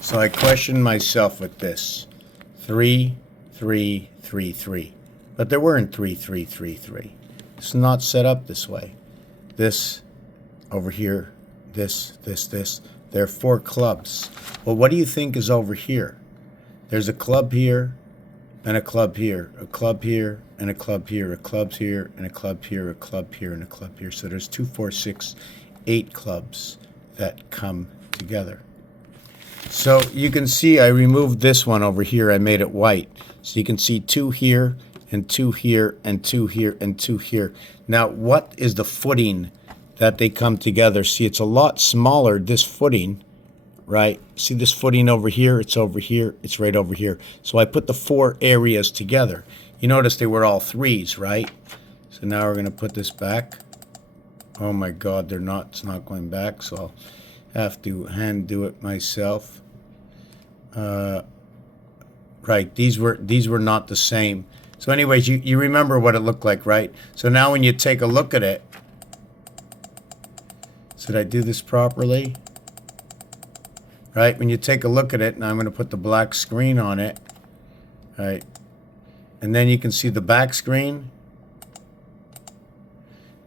So I questioned myself with this. 3, 3, 3, 3. But there weren't 3, 3, 3, 3. It's not set up this way. This over here, this. There are 4 clubs. Well, what do you think is over here? There's a club here and a club here, a club here and a club here, a club here and a club here, a club here and a club here. So there's 2, 4, 6, 8 clubs that come together. So you can see I removed this one over here. I made it white. So you can see 2 here and 2 here and 2 here and 2 here. Now, what is the footing that they come together? See, it's a lot smaller, this footing, right? See this footing over here? It's over here. It's right over here. So I put the 4 areas together. You notice they were all 3s, right? So now we're going to put this back. Oh my God, they're not. It's not going back. So I'll have to hand do it myself. Right, these were not the same. So anyways, you remember what it looked like, right? So now when you take a look at it, so did I do this properly? Right, when you take a look at it, now I'm going to put the black screen on it, right? And then you can see the back screen.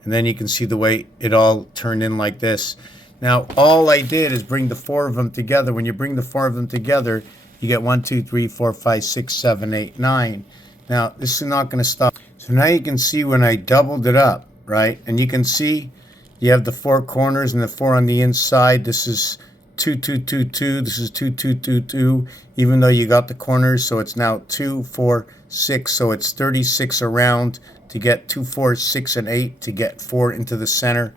And then you can see the way it all turned in like this. Now, all I did is bring the 4 of them together. When you bring the 4 of them together, you get 1, 2, 3, 4, 5, 6, 7, 8, 9. Now, this is not going to stop. So now you can see when I doubled it up, right? And you can see you have the 4 corners and the 4 on the inside. This is 2, 2, 2, 2. This is 2, 2, 2, 2. Even though you got the corners, so it's now 2, 4, 6. So it's 36 around to get 2, 4, 6, and 8 to get 4 into the center.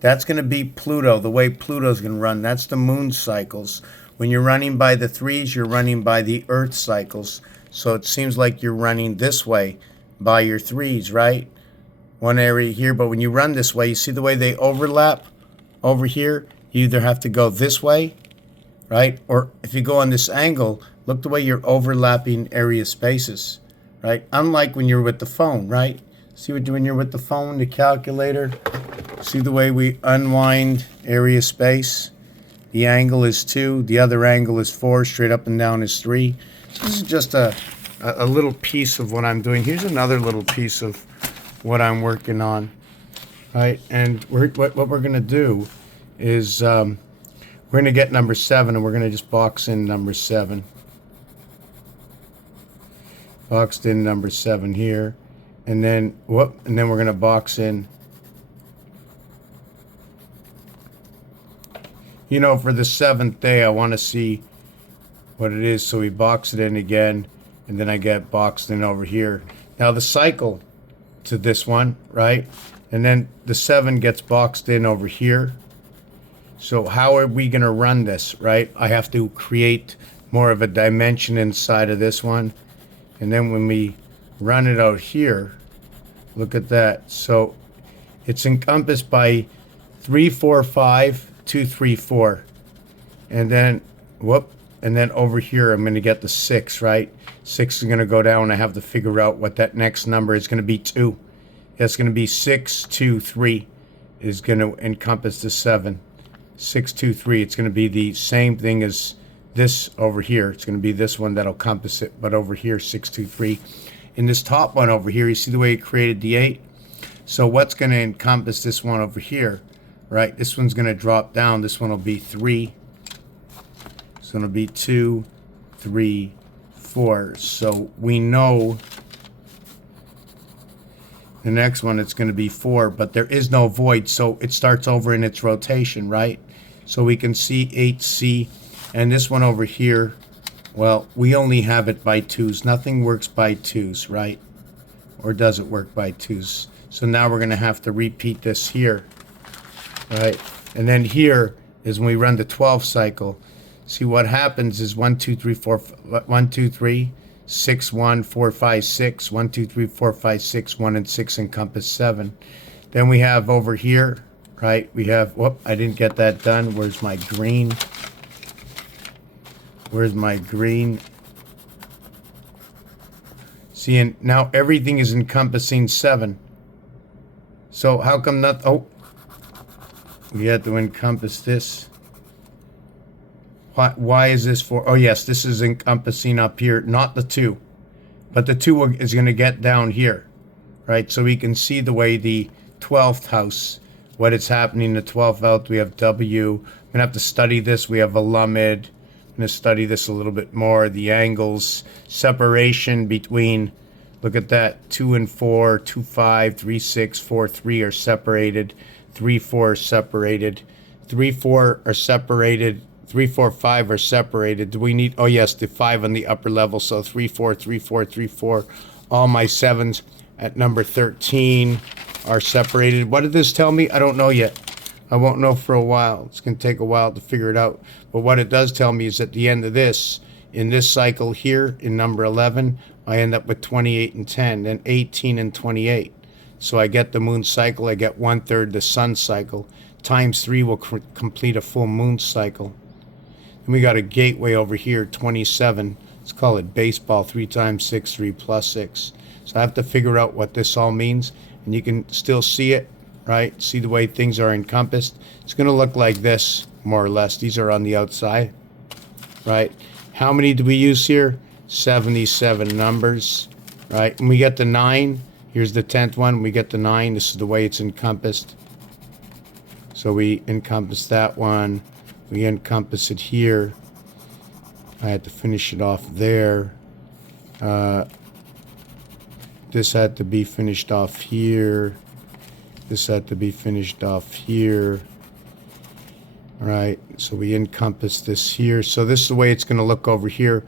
That's going to be Pluto, the way Pluto's going to run. That's the moon cycles. When you're running by the 3s, you're running by the Earth cycles. So it seems like you're running this way by your 3s, right? One area here, but when you run this way, you see the way they overlap over here? You either have to go this way, right? Or if you go on this angle, look the way you're overlapping area spaces, right? Unlike when you're with the phone, right? See what when you're with the phone, the calculator. See the way we unwind area space? The angle is 2. The other angle is 4. Straight up and down is 3. So this is just a little piece of what I'm doing. Here's another little piece of what I'm working on. Right? And what we're going to do is we're going to get number 7, and we're going to just box in number 7. Boxed in number 7 here. And then, we're going to box in, you know, for the 7th day, I want to see what it is. So we box it in again, and then I get boxed in over here. Now the cycle to this one, right? And then the 7 gets boxed in over here. So how are we going to run this, right? I have to create more of a dimension inside of this one. And then when we run it out here, look at that. So it's encompassed by 3, 4, 5, 2, 3, 4. And then, and then over here, I'm going to get the 6, right? 6 is going to go down. I have to figure out what that next number is going to be. 2. That's going to be 6, 2, 3 is going to encompass the 7. 6, 2, 3. It's going to be the same thing as this over here. It's going to be this one that'll compass it. But over here, 6, 2, 3. In this top one over here, you see the way it created the 8? So what's going to encompass this one over here, right? This one's going to drop down. This one will be 3. It's going to be 2, 3, 4. So we know the next one, it's going to be 4, but there is no void, so it starts over in its rotation, right? So we can see 8C, and this one over here, well, we only have it by 2s. Nothing works by 2s, right? Or does it work by 2s? So now we're going to have to repeat this here, right? And then here is when we run the 12 cycle. See what happens is 1, 2, 3, 4, 1, 2, 3, 6, 1, 4, 5, 6, 1, 2, 3, 4, 5, 6, 1 and 6 encompass 7. Then we have over here, right? We have, whoop, I didn't get that done. Where's my green? Where's my green? See, and now everything is encompassing 7. So how come not, oh, we had to encompass this. Why is this for? Oh, yes, this is encompassing up here, not the 2. But the 2 is going to get down here, right? So we can see the way the 12th house, what is happening in the 12th house. We have W. I'm going to have to study this. We have Alamid. I'm going to study this a little bit more. The angles, separation between, look at that, 2 and 4, 2, 5, 3, 6, 4, 3 are separated. 3, 4 are separated. 3, 4 are separated. 3, 4, 5 are separated. Do we need, oh yes, the 5 on the upper level. So 3, 4, 3, 4, 3, 4. All my 7s at number 13 are separated. What did this tell me? I don't know yet. I won't know for a while. It's going to take a while to figure it out. But what it does tell me is at the end of this, in this cycle here, in number 11, I end up with 28 and 10, then 18 and 28. So I get the moon cycle. I get 1/3 the sun cycle. Times 3 will complete a full moon cycle. And we got a gateway over here, 27. Let's call it baseball, 3 times 6, 3 plus 6. So I have to figure out what this all means. And you can still see it, right? See the way things are encompassed. It's going to look like this, more or less. These are on the outside, right? How many do we use here? 77 numbers, right? And we get the 9. Here's the 10th one. We get the 9. This is the way it's encompassed. So we encompass that one. We encompass it here. I had to finish it off there. This had to be finished off here. This had to be finished off here. All right, so we encompass this here. So this is the way it's going to look over here.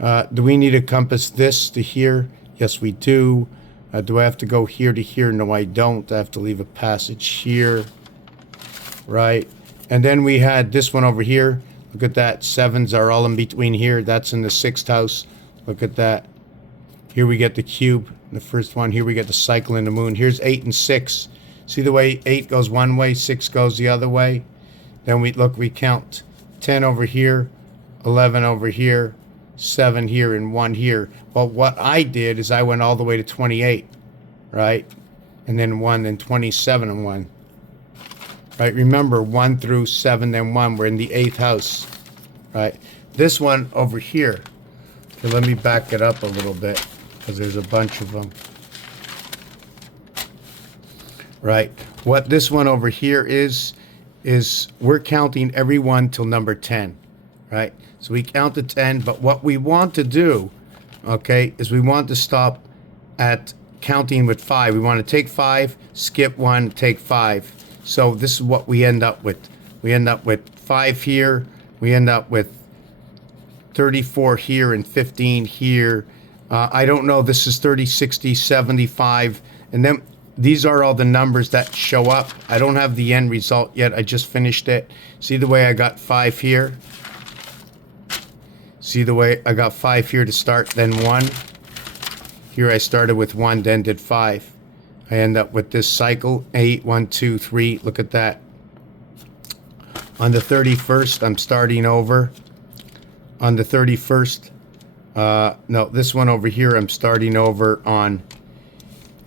Do we need to compass this to here? Yes, we do. Do I have to go here to here? No, I don't. I have to leave a passage here. Right. And then we had this one over here. Look at that. 7s are all in between here. That's in the 6th house. Look at that. Here we get the cube, the first one. Here we get the cycle in the moon. Here's 8 and 6. See the way 8 goes one way, 6 goes the other way? Then we count 10 over here, 11 over here, 7 here, and 1 here. Well, what I did is I went all the way to 28, right? And then 1, then 27 and 1. Right, remember 1 through 7, then 1. We're in the 8th house, right? This one over here. Okay, let me back it up a little bit because there's a bunch of them. Right, what this one over here is we're counting every one till number 10, right? So we count to 10, but what we want to do, okay, is we want to stop at counting with 5. We want to take 5, skip 1, take 5. So this is what we end up with. We end up with 5 here. We end up with 34 here and 15 here. I don't know. This is 30, 60, 75. And then these are all the numbers that show up. I don't have the end result yet. I just finished it. See the way I got 5 here? See the way I got 5 here to start, then 1. Here I started with 1, then did 5. I end up with this cycle, 8, 1, 2, 3. Look at that. On the 31st, I'm starting over. On the 31st, no, this one over here, I'm starting over on,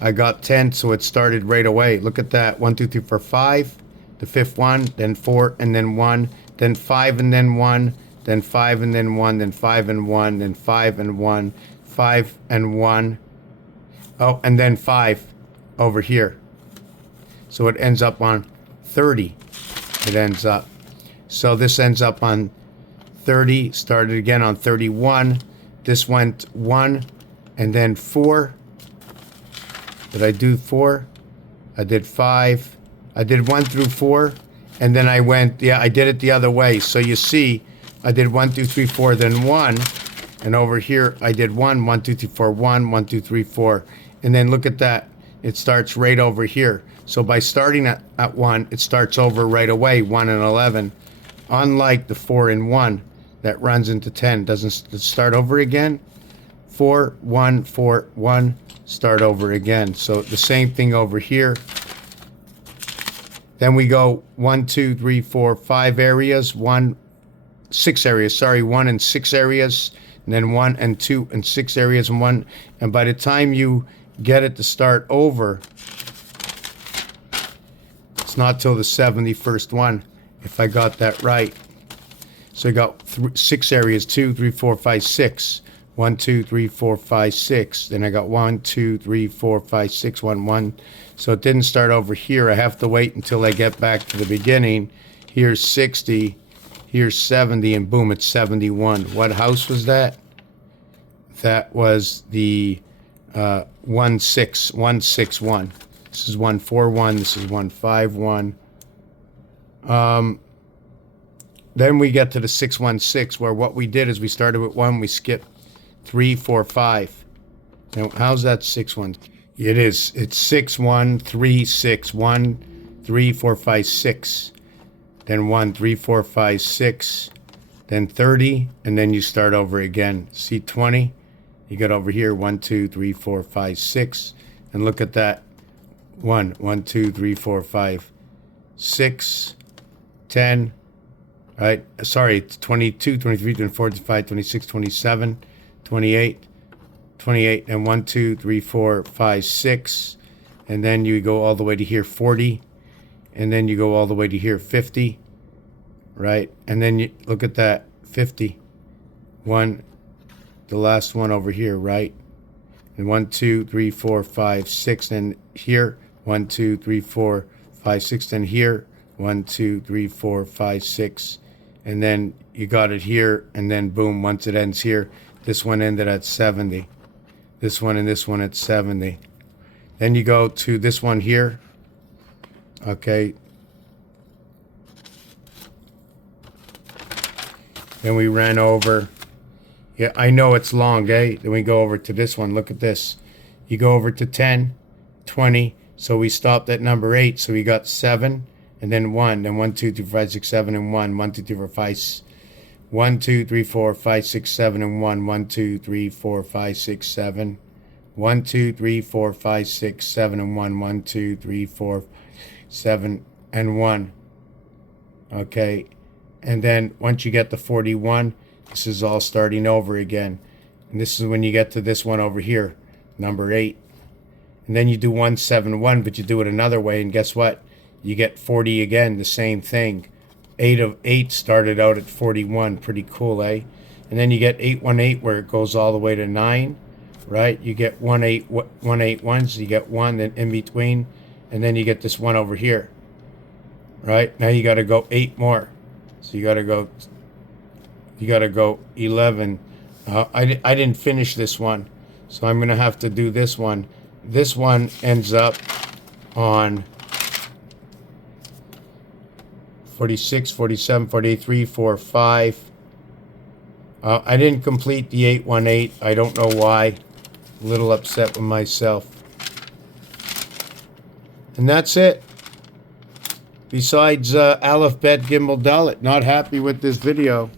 I got 10, so it started right away. Look at that, 1, 2, 3, 4, 5. The 5th one, then 4, and then 1, then 5, and then 1, then 5, and then 1, then 5, and 1, then 5, and 1, 5, and 1. Oh, and then 5. Over here. So it ends up on 30. It ends up. So this ends up on 30. Started again on 31. This went 1 and then 4. Did I do 4? I did 5. I did 1 through 4. And then I went, yeah, I did it the other way. So you see, I did 1, 2, 3, 4, then 1. And over here, I did 1, 1, 2, 3, 4, 1, 1, 2, 3, 4. And then look at that. It starts right over here. So by starting at 1, it starts over right away, 1 and 11. Unlike the 4 and 1 that runs into 10. Doesn't it start over again? 4, 1, 4, 1, start over again. So the same thing over here. Then we go 1, 2, 3, 4, 5 areas, 6 areas, sorry, 1 and 6 areas, and then 1 and 2 and 6 areas and 1. And by the time you get it to start over, it's not till the 71st one, if I got that right. So I got 6 areas, 2, 3, 4, 5, 6. 1, 2, 3, 4, 5, 6. Then I got 1, 2, 3, 4, 5, 6, 1, 1. So it didn't start over here. I have to wait until I get back to the beginning. Here's 60, here's 70, and boom, it's 71. What house was that? That was the 161. This is 141. This is 151. Then we get to the 616, where what we did is we started with 1, we skipped 3, 4, 5. Now, how's that 6 1? It is. It's 6 1 3 6 1 3 4 5 6. Then 1 3 4 5 6. Then 30, and then you start over again. See 20. You get over here 1 2 3 4 5 6, and look at that. 1 1 2 3 4 5 6 10. Right? Sorry, it's 22, 23, 24, 25, 26, 27, 28, 28, and 1, 2, 3, 4, 5, 6. And then you go all the way to here, 40. And then you go all the way to here, 50. Right? And then you look at that, 50. 1, the last one over here, right? And 1, 2, 3, 4, 5, 6. And here, 1, 2, 3, 4, 5, 6. And here, 1, 2, 3, 4, 5, 6. And then you got it here, and then boom, once it ends here, this one ended at 70. This one and this one at 70. Then you go to this one here. Okay. Then we ran over. Yeah, I know it's long, eh? Then we go over to this one. Look at this. You go over to 10, 20. So we stopped at number 8. So we got 7. And then 1, then 1, 2, 3, 4, 5, 6, 7, and 1. 1, 2, 3, 4, 5. 1, 2, 3, 4, 5, 6, 7, and 1. 1, 2, 3, 4, 5, 6, 7. 1, 2, 3, 4, 5, 6, 7, and 1. 1, 2, 3, 4, 7, and 1. Okay. And then once you get to 41, this is all starting over again. And this is when you get to this one over here, number 8. And then you do 171, but you do it another way, and guess what? You get 40 again, the same thing. 8 of 8 started out at 41. Pretty cool, eh? And then you get 818, where it goes all the way to 9, right? You get 181, so you get 1 then in between, and then you get this one over here, right? Now you got to go 8 more. So you got to go 11. I didn't finish this one, so I'm going to have to do this one. This one ends up on 46, 47, 43, 4, 5. I didn't complete the 818. I don't know why. A little upset with myself. And that's it. Besides Aleph Bet Gimel Dalet. Not happy with this video.